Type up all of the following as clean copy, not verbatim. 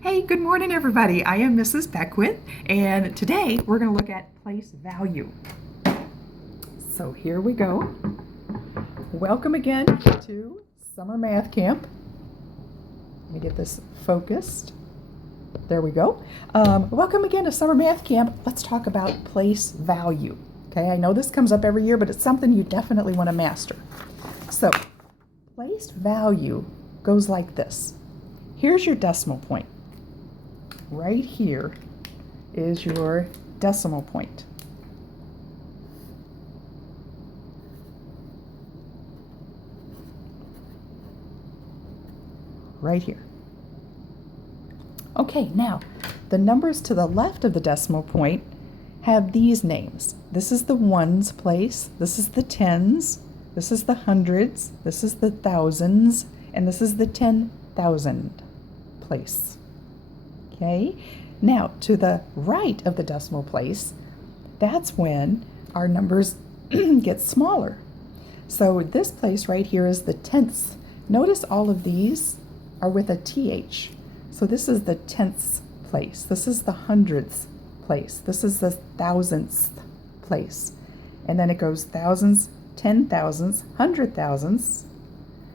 Hey, good morning, everybody. I am Mrs. Beckwith, and today we're going to look at place value. So here we go. Welcome again to Summer Math Camp. Let me get this focused. There we go. Welcome again to Summer Math Camp. Let's talk about place value. Okay, I know this comes up every year, but it's something you definitely want to master. So, place value goes like this. Here's your decimal point. Right here is your decimal point. Right here. Okay, now the numbers to the left of the decimal point have these names. This is the ones place, this is the tens, this is the hundreds, this is the thousands, and this is the 10,000 place. Okay, now to the right of the decimal place, that's when our numbers get smaller. So this place right here is the tenths. Notice all of these are with a TH. So this is the tenths place. This is the hundredths place. This is the thousandths place. And then it goes thousands, 10,000s, 100,000s,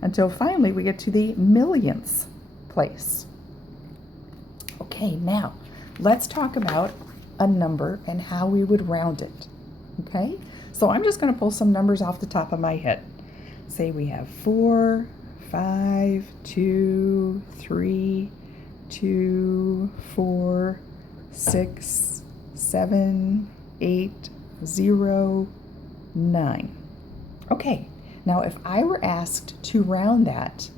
until finally we get to the millionths place. Okay, now let's talk about a number and how we would round it. Okay, so I'm just going to pull some numbers off the top of my head. Say we have 4, 5, 2, 3, 2, 4, 6, 7, 8, 0, 9. Okay, now if I were asked to round that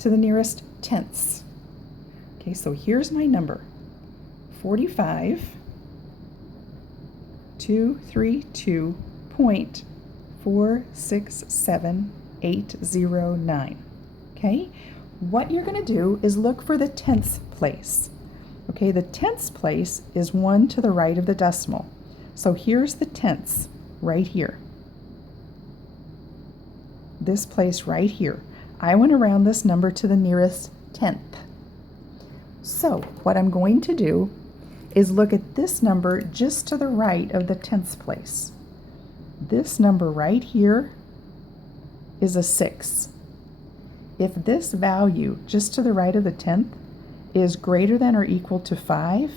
to the nearest tenths. Okay, so here's my number, 45,232.467809. Okay, what you're going to do is look for the tenths place. Okay, the tenths place is one to the right of the decimal. So here's the tenths right here. This place right here. I want to round this number to the nearest tenth. So what I'm going to do is look at this number just to the right of the tenths place. This number right here is a 6. If this value just to the right of the tenth is greater than or equal to 5,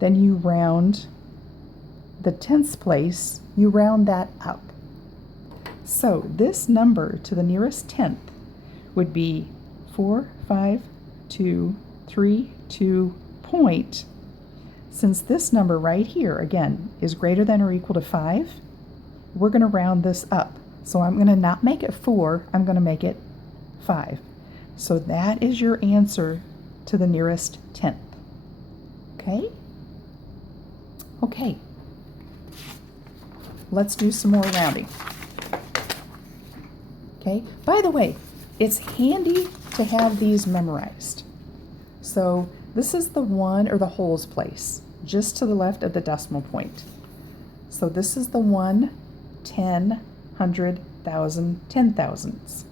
then you round the tenths place, you round that up. So this number to the nearest tenth would be 45232 point. Since this number right here, again, is greater than or equal to 5, we're going to round this up. So I'm going to not make it 4, I'm going to make it 5. So that is your answer to the nearest tenth. Okay? Okay. Let's do some more rounding. Okay? By the way, it's handy to have these memorized. So this is the one or the wholes place, just to the left of the decimal point. So this is the 1, 10, 100, 1,000, 10,000s.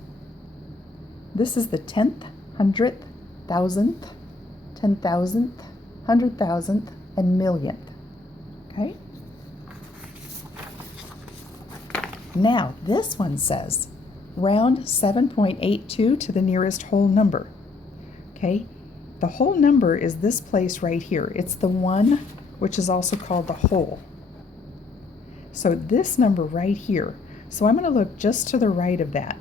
This is the 10th, 100th, 1,000th, 10,000th, 100,000th, and millionth. Okay? Now, this one says, round 7.82 to the nearest whole number. Okay? The whole number is this place right here. It's the 1, which is also called the whole. So this number right here. So I'm going to look just to the right of that.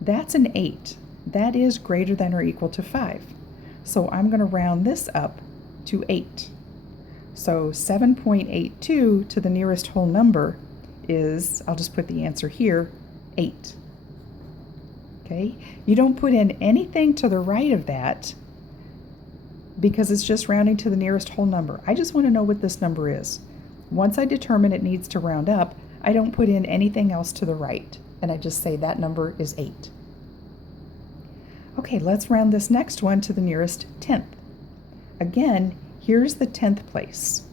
That's an 8. That is greater than or equal to 5. So I'm going to round this up to 8. So 7.82 to the nearest whole number is, I'll just put the answer here, 8. Okay? You don't put in anything to the right of that because it's just rounding to the nearest whole number. I just want to know what this number is. Once I determine it needs to round up, I don't put in anything else to the right, and I just say that number is 8. Okay, let's round this next one to the nearest tenth. Again, here's the tenth place,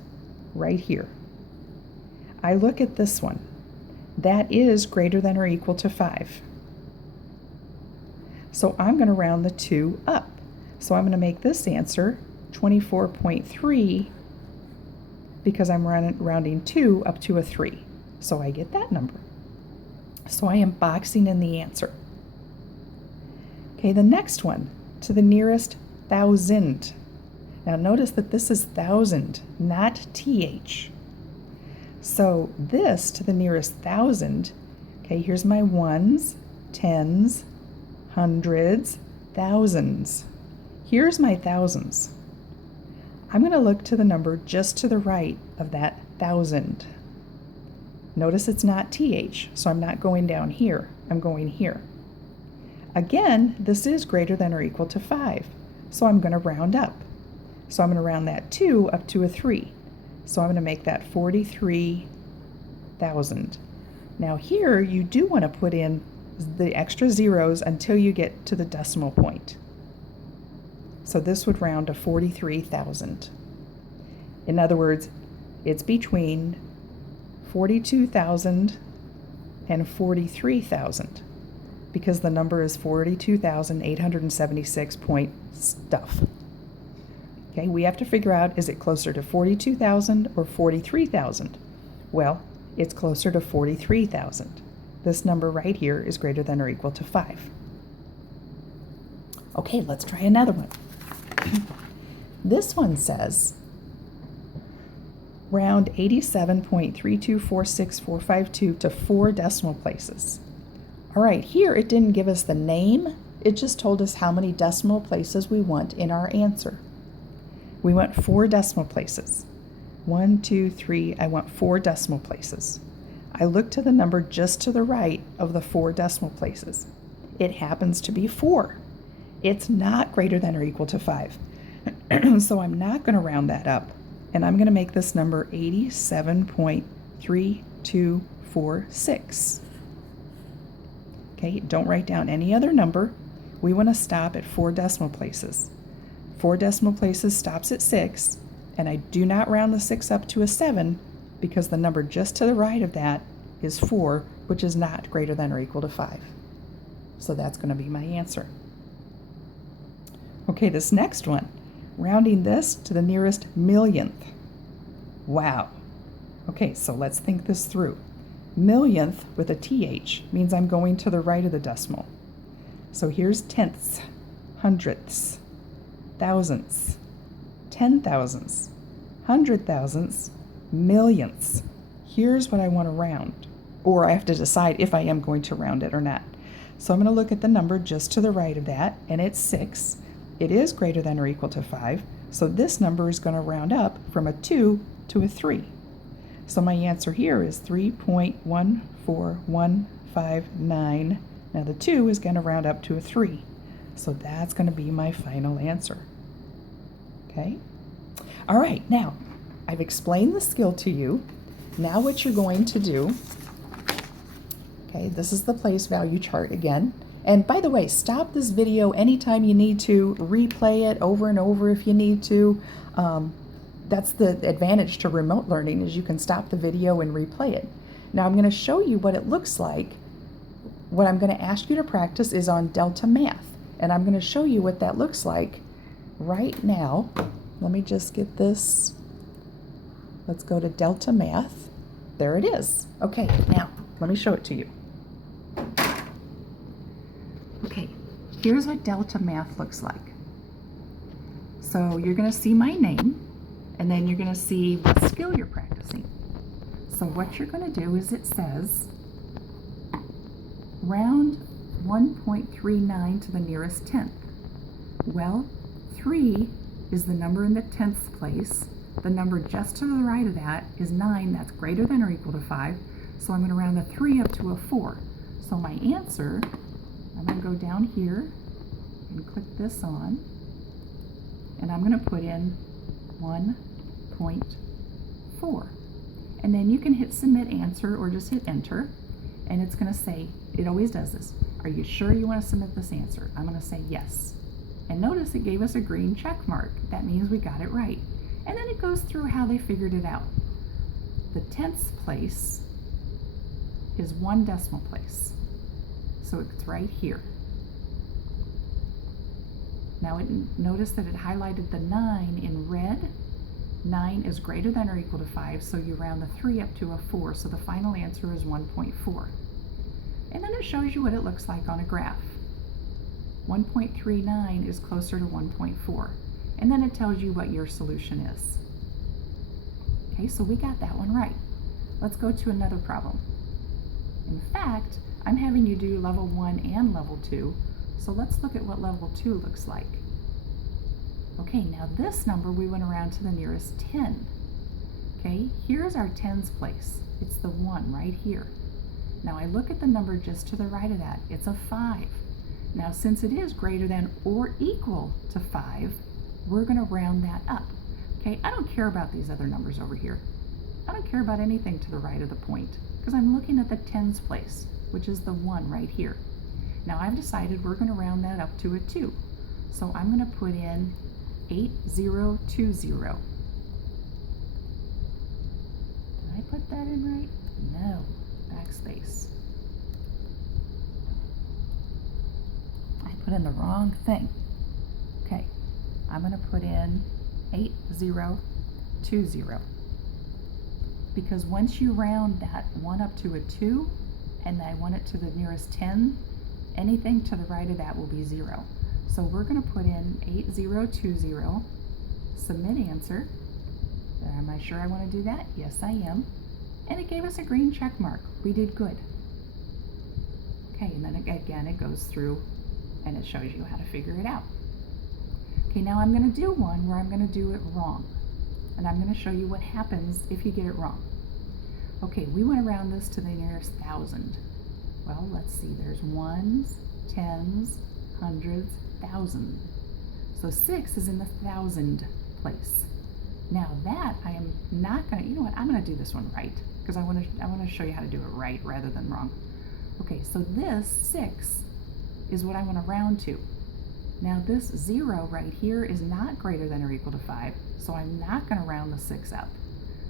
right here. I look at this one. That is greater than or equal to 5. So I'm going to round the 2 up. So I'm going to make this answer 24.3 because I'm rounding 2 up to a 3. So I get that number. So I am boxing in the answer. Okay, the next one, to the nearest 1,000. Now notice that this is 1,000, not TH. So this to the nearest 1,000, okay, here's my ones, tens, hundreds, thousands. Here's my thousands. I'm going to look to the number just to the right of that 1,000. Notice it's not TH, so I'm not going down here. I'm going here. Again, this is greater than or equal to 5, so I'm going to round up. So I'm going to round that 2 up to a 3. So I'm going to make that 43,000. Now here, you do want to put in the extra zeros until you get to the decimal point. So this would round to 43,000. In other words, it's between 42,000 and 43,000 because the number is 42,876 point stuff. Okay, we have to figure out, is it closer to 42,000 or 43,000? Well, it's closer to 43,000. This number right here is greater than or equal to 5. Okay, let's try another one. This one says round 87.3246452 to 4 decimal places. All right, here it didn't give us the name, it just told us how many decimal places we want in our answer. We want 4 decimal places. 1, 2, 3, I want 4 decimal places. I look to the number just to the right of the 4 decimal places. It happens to be 4. It's not greater than or equal to 5. So I'm not going to round that up, and I'm going to make this number 87.3246. Okay, don't write down any other number. We want to stop at 4 decimal places. 4 decimal places stops at 6, and I do not round the 6 up to a 7 because the number just to the right of that is 4, which is not greater than or equal to 5. So that's going to be my answer. Okay, this next one, rounding this to the nearest millionth. Wow. Okay, so let's think this through. Millionth with a TH means I'm going to the right of the decimal. So here's tenths, hundredths, thousandths, 10,000ths, 100,000ths, millionths. Here's what I want to round, or I have to decide if I am going to round it or not. So I'm going to look at the number just to the right of that, and it's 6. It is greater than or equal to 5, so this number is going to round up from a 2 to a 3. So my answer here is 3.14159. Now the 2 is going to round up to a 3. So that's going to be my final answer. Okay? All right, now I've explained the skill to you. Now what you're going to do, okay, this is the place value chart again. And by the way, stop this video anytime you need to, replay it over and over if you need to. That's the advantage to remote learning, is you can stop the video and replay it. Now I'm going to show you what it looks like. What I'm going to ask you to practice is on Delta Math, and I'm going to show you what that looks like right now. Let me just get this. Let's go to Delta Math. There it is. Okay, now let me show it to you. Okay, here's what Delta Math looks like. So you're going to see my name, and then you're going to see what skill you're practicing. So what you're going to do is it says round 1.39 to the nearest tenth. Well, 3 is the number in the tenths place. The number just to the right of that is 9. That's greater than or equal to 5. So I'm going to round the 3 up to a 4. So my answer, I'm going to go down here and click this on, and I'm going to put in 1.4. And then you can hit submit answer or just hit enter, and it's going to say, it always does this, are you sure you want to submit this answer? I'm going to say yes. And notice it gave us a green check mark. That means we got it right. And then it goes through how they figured it out. The tenths place is 1 decimal place. So it's right here. Now notice that it highlighted the 9 in red. 9 is greater than or equal to 5, so you round the 3 up to a 4, so the final answer is 1.4. And then it shows you what it looks like on a graph. 1.39 is closer to 1.4. And then it tells you what your solution is. Okay, so we got that one right. Let's go to another problem. In fact, I'm having you do level 1 and level 2, so let's look at what level 2 looks like. Okay, now this number we went around to the nearest 10. Okay, here's our tens place. It's the 1 right here. Now I look at the number just to the right of that. It's a 5. Now since it is greater than or equal to 5, we're going to round that up. Okay, I don't care about these other numbers over here. I don't care about anything to the right of the point because I'm looking at the tens place, which is the 1 right here. Now I've decided we're going to round that up to a 2. So I'm going to put in 8020. Did I put that in right? No. Backspace. I put in the wrong thing. Okay, I'm going to put in 8020 because once you round that 1 up to a 2 and I want it to the nearest 10, anything to the right of that will be 0. So we're going to put in 8020, submit answer. Am I sure I want to do that? Yes, I am. And it gave us a green check mark. We did good. Okay, and then again it goes through and it shows you how to figure it out. Okay, now I'm going to do one where I'm going to do it wrong. And I'm going to show you what happens if you get it wrong. Okay, we went around this to the nearest 1,000. Well, let's see, there's ones, tens, hundreds, thousand. So 6 is in the 1,000 place. Now that I am not going to, you know what, I'm going to do this one right because I want to show you how to do it right rather than wrong. Okay, so this 6 is what I want to round to. Now this 0 right here is not greater than or equal to 5, so I'm not going to round the 6 up.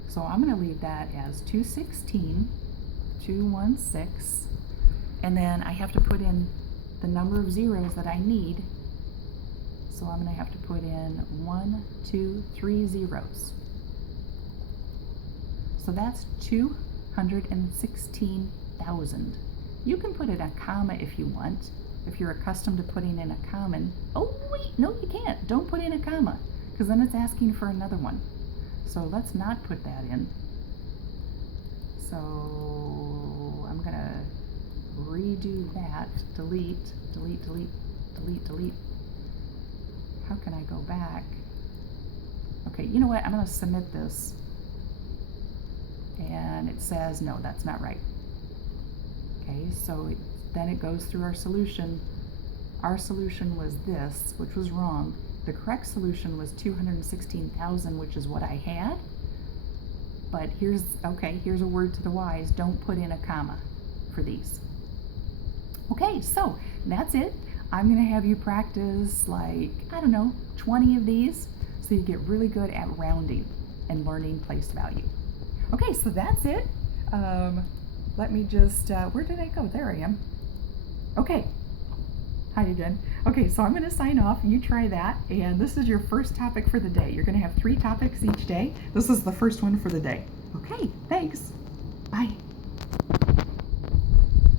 So I'm going to leave that as 216, 216, and then I have to put in the number of zeros that I need. So I'm going to have to put in 1, 2, 3 zeros. So that's 216,000. You can put in a comma if you want, if you're accustomed to putting in a comma. Oh wait, no you can't. Don't put in a comma, because then it's asking for another one. So let's not put that in. So I'm going to redo that. Delete, delete, delete, delete, delete. How can I go back? Okay, you know what? I'm going to submit this. And it says, no, that's not right. Okay, so then it goes through our solution. Our solution was this, which was wrong. The correct solution was 216,000, which is what I had. But here's a word to the wise. Don't put in a comma for these. Okay, so that's it. I'm going to have you practice like, I don't know, 20 of these so you get really good at rounding and learning place value. Okay, so that's it. Let me just, where did I go? There I am. Okay. Hi again. Okay, so I'm going to sign off. You try that, and this is your first topic for the day. You're going to have 3 topics each day. This is the first one for the day. Okay, thanks. Bye.